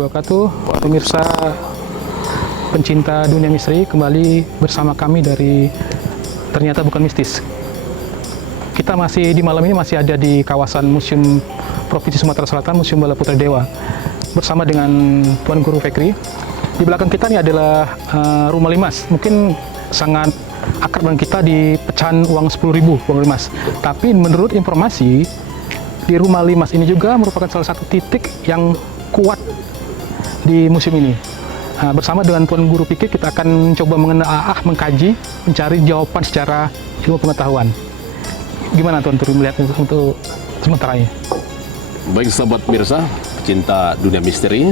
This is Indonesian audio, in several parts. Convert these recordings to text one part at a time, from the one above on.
wabarakatuh. Pemirsa pencinta dunia misteri, kembali bersama kami dari Ternyata Bukan Mistis. Kita masih di malam ini masih ada di kawasan Museum Provinsi Sumatera Selatan, Museum Bala Putra Dewa, bersama dengan Tuan Guru Fikri. Di belakang kita ini adalah Rumah Limas. Mungkin sangat akrab dengan kita di pecahan uang 10.000 uang limas. Tapi menurut informasi, di Rumah Limas ini juga merupakan salah satu titik yang kuat di museum ini. Nah, bersama dengan Tuan Guru Fikri kita akan coba mengkaji, mencari jawaban secara ilmu pengetahuan. Gimana Tuan Guru melihat untuk sementara ini? Baik sahabat pemirsa, pecinta dunia misteri,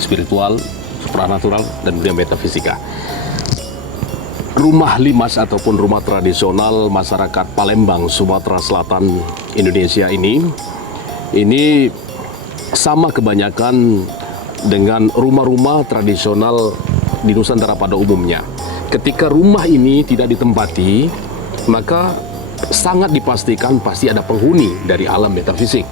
spiritual, supranatural, dan dunia metafisika. Rumah Limas ataupun rumah tradisional masyarakat Palembang, Sumatera Selatan, Indonesia ini sama kebanyakan dengan rumah-rumah tradisional di Nusantara pada umumnya. Ketika rumah ini tidak ditempati, maka sangat dipastikan pasti ada penghuni dari alam metafisik,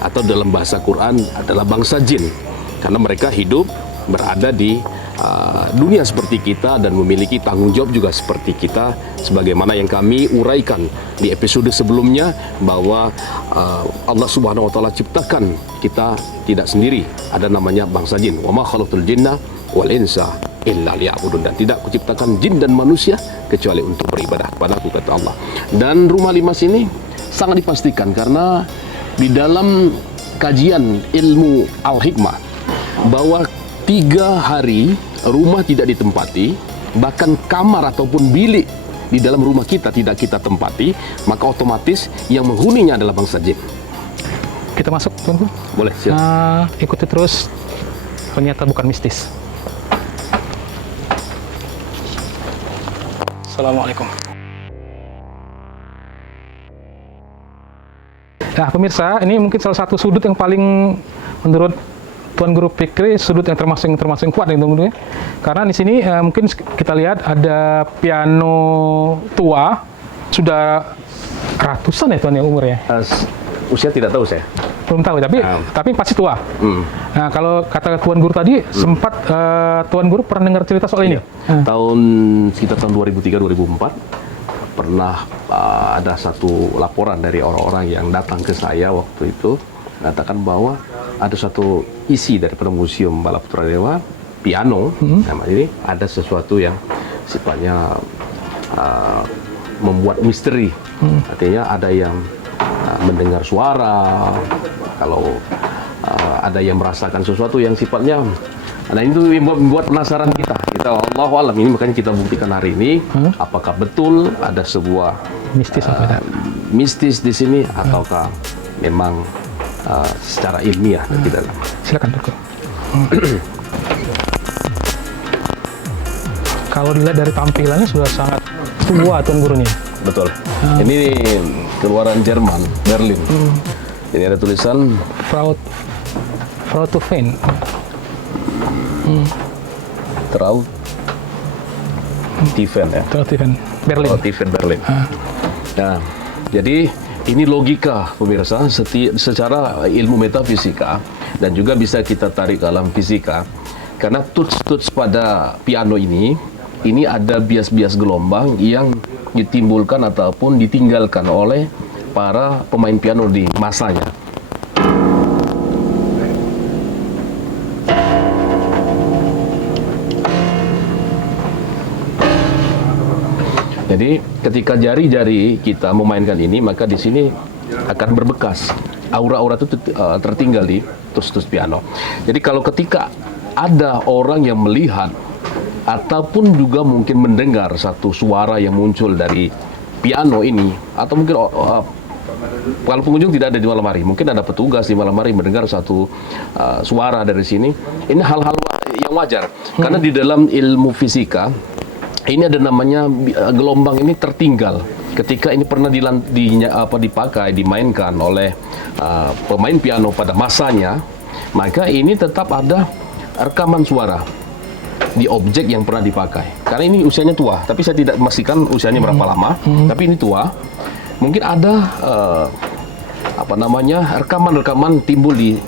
atau dalam bahasa Quran adalah bangsa jin, karena mereka hidup berada di dunia seperti kita dan memiliki tanggung jawab juga seperti kita, sebagaimana yang kami uraikan di episode sebelumnya bahwa Allah Subhanahu wa taala ciptakan kita tidak sendiri, ada namanya bangsa jin. Wa ma khalaqtul jinna wal insa illa liya'budun, dan tidak kuciptakan jin dan manusia kecuali untuk beribadah kepadaku, kata Allah. Dan Rumah Limas ini sangat dipastikan karena di dalam kajian ilmu al-hikmah bahwa 3 hari rumah tidak ditempati, bahkan kamar ataupun bilik di dalam rumah kita tidak kita tempati, maka otomatis yang menghuninya adalah bangsa jin. Kita masuk, Tuan Guru? Boleh, silakan. Ikuti terus Ternyata Bukan Mistis. Assalamualaikum. Nah, pemirsa, ini mungkin salah satu sudut yang paling menurut Tuan Guru Fikri sudut yang termasuk kuat ya, Tuan Guru, ya. Karena di sini mungkin kita lihat ada piano tua, sudah ratusan ya Tuan ya umurnya. Usia tidak tahu saya. Belum tahu, tapi pasti tua. Nah, kalau kata Tuan Guru tadi sempat Tuan Guru pernah dengar cerita soal ini. Sekitar tahun 2003-2004 pernah ada satu laporan dari orang-orang yang datang ke saya waktu itu, mengatakan bahwa ada satu isi daripada Museum Bala Putra Dewa, piano, nama ini ada sesuatu yang sifatnya membuat misteri. Artinya ada yang mendengar suara, kalau ada yang merasakan sesuatu yang sifatnya, nah itu membuat penasaran kita Allahu alam, ini makanya kita buktikan hari ini apakah betul ada sebuah mistis di sini ataukah memang secara ilmiah di dalam. Silakan Dok. Kalau dilihat dari tampilannya sudah sangat tua Tuan Guru nih. Betul. Ini keluaran Jerman, Berlin. Ini ada tulisan Frau Tufen. Tiven ya. Tiven Berlin. Tiven Berlin. Nah, jadi ini logika pemirsa secara ilmu metafisika, dan juga bisa kita tarik ke alam fisika, karena tuts-tuts pada piano ini ada bias-bias gelombang yang ditimbulkan ataupun ditinggalkan oleh para pemain piano di masanya. Jadi ketika jari-jari kita memainkan ini, maka di sini akan berbekas. Aura-aura itu tertinggal di tus-tus piano. Jadi kalau ketika ada orang yang melihat ataupun juga mungkin mendengar satu suara yang muncul dari piano ini, atau mungkin kalau pengunjung tidak ada di malam hari, mungkin ada petugas di malam hari mendengar satu suara dari sini, ini hal-hal yang wajar. Karena di dalam ilmu fisika ini ada namanya gelombang ini tertinggal. Ketika ini pernah dipakai, dimainkan oleh pemain piano pada masanya, maka ini tetap ada rekaman suara di objek yang pernah dipakai. Karena ini usianya tua, tapi saya tidak memastikan usianya berapa lama, tapi ini tua. Mungkin ada rekaman-rekaman timbul di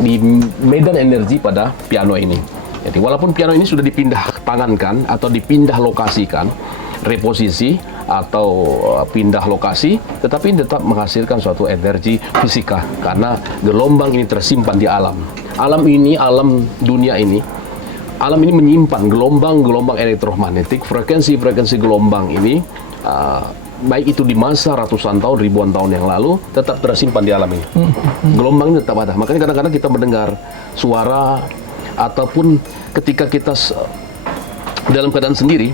di medan energi pada piano ini. Jadi walaupun piano ini sudah dipindah tangankan atau dipindah lokasikan, reposisi atau pindah lokasi, tetapi tetap menghasilkan suatu energi fisika karena gelombang ini tersimpan di alam. Alam ini, alam dunia ini, alam ini menyimpan gelombang-gelombang elektromagnetik, frekuensi-frekuensi gelombang ini, baik itu di masa ratusan tahun, ribuan tahun yang lalu, tetap tersimpan di alam ini. Gelombang ini tetap ada. Makanya kadang-kadang kita mendengar suara, ataupun ketika kita dalam keadaan sendiri,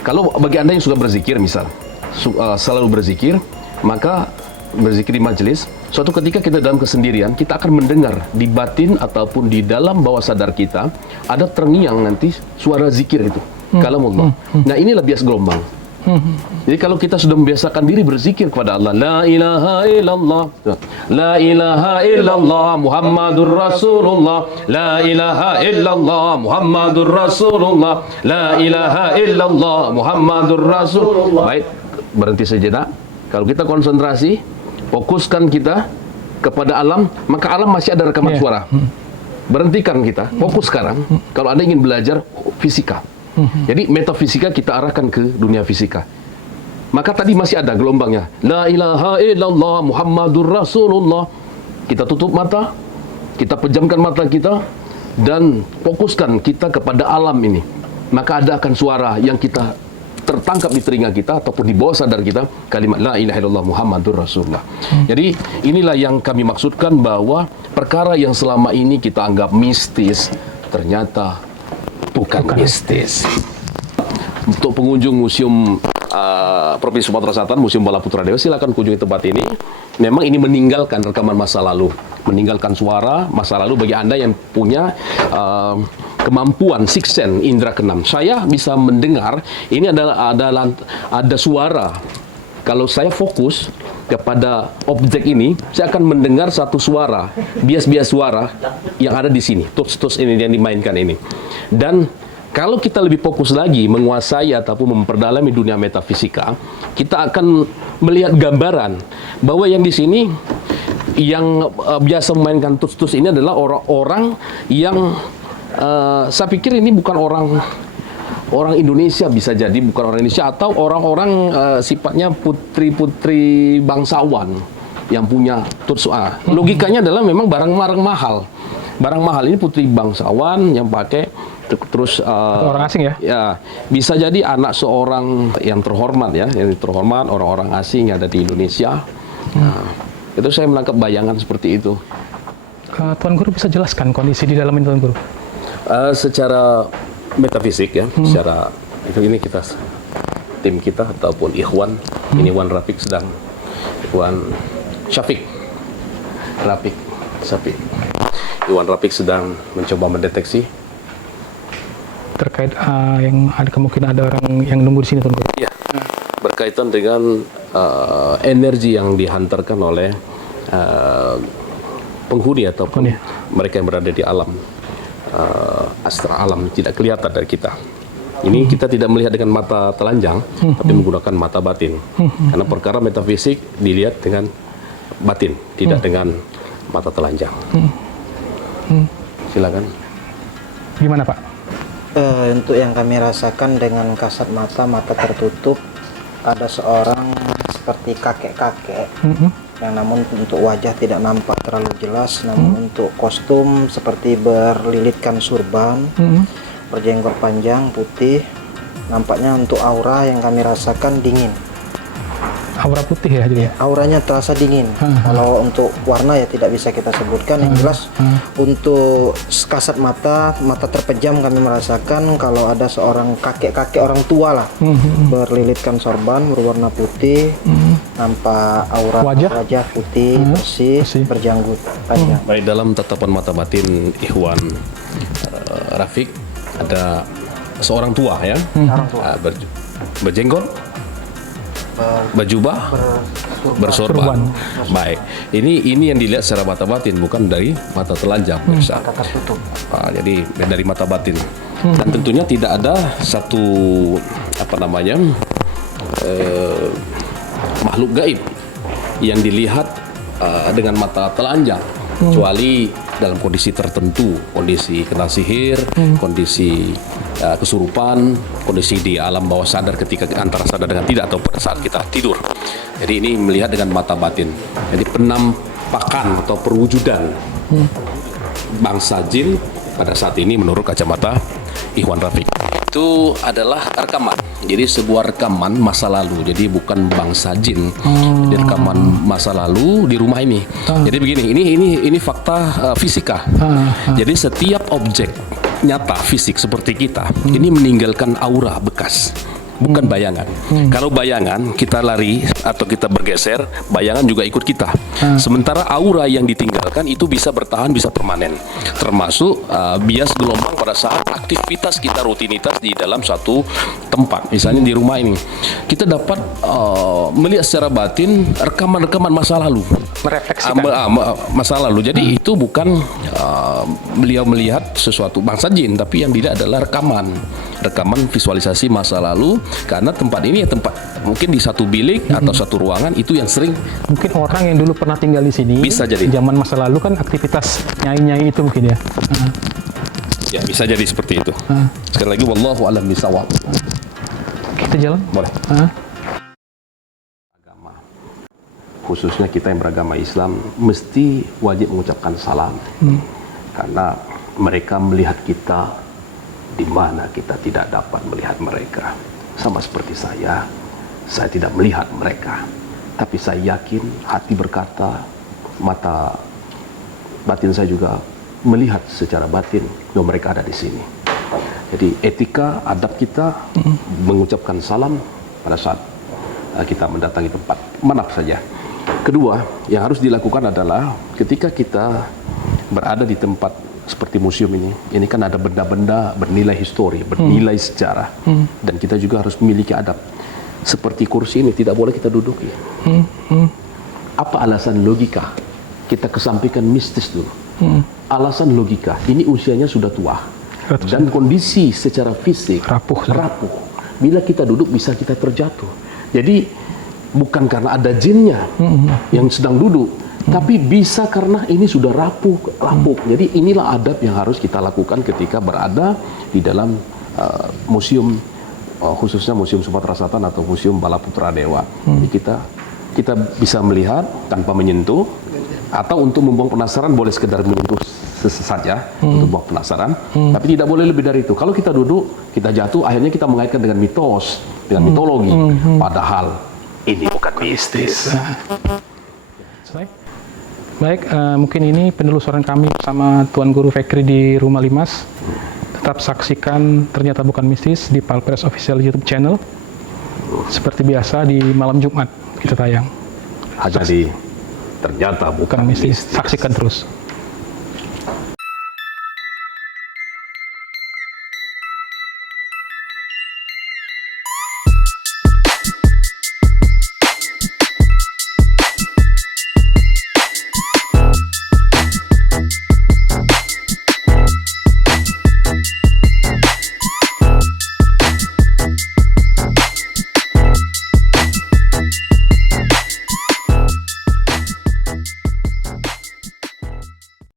kalau bagi Anda yang suka berzikir, misal, selalu berzikir, maka berzikir di majelis, suatu ketika kita dalam kesendirian, kita akan mendengar di batin ataupun di dalam bawah sadar kita, ada terngiang nanti suara zikir itu, kalamullah. Nah, inilah bias gelombang. Jadi kalau kita sudah membiasakan diri berzikir kepada Allah, la ilaha illallah, la ilaha illallah Muhammadur Rasulullah, la ilaha illallah Muhammadur Rasulullah, la ilaha illallah Muhammadur Rasulullah. Baik, berhenti sejenak. Kalau kita konsentrasi, fokuskan kita kepada alam, maka alam masih ada rekaman suara. Berhentikan kita, fokus sekarang. Kalau Anda ingin belajar fisika, jadi metafisika kita arahkan ke dunia fisika. Maka tadi masih ada gelombangnya. La ilaha illallah Muhammadur Rasulullah. Kita tutup mata, kita pejamkan mata kita, dan fokuskan kita kepada alam ini. Maka ada akan suara yang kita tertangkap di telinga kita ataupun di bawah sadar kita, kalimat la ilaha illallah Muhammadur Rasulullah. Jadi inilah yang kami maksudkan, bahwa perkara yang selama ini kita anggap mistis ternyata bukan mistis. Untuk pengunjung museum Provinsi Sumatera Selatan, Museum Bala Putra Dewa, silakan kunjungi tempat ini. Memang ini meninggalkan rekaman masa lalu, meninggalkan suara masa lalu bagi Anda yang punya kemampuan sixth sense, indera keenam. Saya bisa mendengar ini ada suara. Kalau saya fokus kepada objek ini, saya akan mendengar satu suara, bias-bias suara yang ada di sini, tuts-tuts ini yang dimainkan ini. Dan kalau kita lebih fokus lagi menguasai ataupun memperdalami dunia metafisika, kita akan melihat gambaran bahwa yang di sini yang biasa memainkan tuts-tuts ini adalah orang-orang yang saya pikir ini bukan orang Indonesia, bisa jadi bukan orang Indonesia, atau orang-orang sifatnya putri-putri bangsawan yang punya tuts. Logikanya adalah memang barang-barang mahal. Barang mahal ini putri bangsawan yang pakai, terus orang asing ya? Ya, bisa jadi anak seorang yang terhormat ya, yang terhormat, orang-orang asing yang ada di Indonesia. Nah, itu saya menangkap bayangan seperti itu. Tuan Guru bisa jelaskan kondisi di dalam ini, Tuan Guru? Secara metafisik ya, secara ini kita tim kita ataupun Ikhwan, ini Ikhwan Rafiq sedang, Ikhwan Syafiq, Ikhwan Rafiq sedang mencoba mendeteksi terkait yang ada kemungkinan ada orang yang nunggu di sini, Tuan Guru. Ya, berkaitan dengan energi yang dihantarkan oleh penghuni ataupun mereka yang berada di alam astra, alam tidak kelihatan dari kita. Ini kita tidak melihat dengan mata telanjang, tapi menggunakan mata batin. Karena perkara metafisik dilihat dengan batin, tidak dengan mata telanjang. Silakan. Gimana, Pak? Untuk yang kami rasakan dengan kasat mata tertutup, ada seorang seperti kakek-kakek yang namun untuk wajah tidak nampak terlalu jelas, namun untuk kostum seperti berlilitkan surban, berjenggot panjang putih. Nampaknya untuk aura yang kami rasakan dingin. Aura putih ya jadi. Auranya terasa dingin. Kalau untuk warna ya tidak bisa kita sebutkan. Yang jelas untuk kasat mata terpejam kami merasakan kalau ada seorang kakek-kakek orang tua lah, berlilitkan sorban berwarna putih, nampak aura wajah putih, bersih, berjanggut panjang. Baik, dalam tatapan mata batin Ikhwan Rafiq ada seorang tua ya, berjenggot, berjubah, bersorban. Baik, ini yang dilihat secara mata batin, bukan dari mata telanjang. Mata tertutup. Jadi dari mata batin. Dan tentunya tidak ada satu makhluk gaib yang dilihat dengan mata telanjang. kecuali dalam kondisi tertentu, kondisi kena sihir, kondisi kesurupan, kondisi di alam bawah sadar ketika antara sadar dengan tidak atau pada saat kita tidur. Jadi ini melihat dengan mata batin. Jadi penampakan atau perwujudan bangsa jin pada saat ini menurut kacamata Ikhwan Rafiq itu adalah rekaman. Jadi sebuah rekaman masa lalu. Jadi bukan bangsa jin. Jadi rekaman masa lalu di rumah ini. Jadi begini, ini fakta fisika. Jadi setiap objek nyata fisik seperti kita ini meninggalkan aura bekas. Bukan bayangan. Kalau bayangan kita lari atau kita bergeser, bayangan juga ikut kita. Sementara aura yang ditinggalkan itu bisa bertahan, bisa permanen. Termasuk bias gelombang pada saat aktivitas kita rutinitas di dalam suatu tempat. Misalnya di rumah ini, kita dapat melihat secara batin rekaman-rekaman masa lalu. Merefleksikan. Masa lalu. Jadi itu bukan beliau melihat sesuatu bangsa jin, tapi yang dilihat adalah rekaman visualisasi masa lalu. Karena tempat ini ya tempat mungkin di satu bilik atau satu ruangan itu yang sering Mungkin orang yang dulu pernah tinggal di sini. Bisa jadi. Zaman masa lalu kan aktivitas nyai-nyai itu mungkin ya. ya bisa jadi seperti itu. Sekali lagi wallahu a'lam bishawab. Kita jalan. Boleh. Agama, khususnya kita yang beragama Islam mesti wajib mengucapkan salam karena mereka melihat kita di mana kita tidak dapat melihat mereka. Sama seperti saya tidak melihat mereka, tapi saya yakin hati berkata, mata batin saya juga melihat secara batin bahwa mereka ada di sini. Jadi etika, adab kita mengucapkan salam pada saat kita mendatangi tempat mana saja. Kedua, yang harus dilakukan adalah ketika kita berada di tempat seperti museum ini kan ada benda-benda bernilai histori, bernilai sejarah, dan kita juga harus memiliki adab. Seperti kursi ini tidak boleh kita duduki. Apa alasan logika? Kita kesampingkan mistis dulu. Alasan logika, ini usianya sudah tua dan kondisi secara fisik rapuh. Bila kita duduk bisa kita terjatuh. Jadi bukan karena ada jinnya yang sedang duduk, tapi bisa karena ini sudah rapuh. Jadi inilah adab yang harus kita lakukan ketika berada di dalam museum, khususnya Museum Sumatera Selatan atau Museum Balaputra Dewa. Jadi kita bisa melihat tanpa menyentuh, atau untuk membuang penasaran boleh sekedar menyentuh saja untuk buang penasaran, tapi tidak boleh lebih dari itu. Kalau kita duduk, kita jatuh, akhirnya kita mengaitkan dengan mitos, dengan mitologi, padahal ini bukan mistis. Baik, mungkin ini penelusuran kami bersama Tuan Guru Fikri di Rumah Limas. Tetap saksikan Ternyata Bukan Mistis di Palpres Official YouTube channel. Seperti biasa di malam Jumat kita tayang. Hanya di Ternyata Bukan Mistis. Saksikan terus.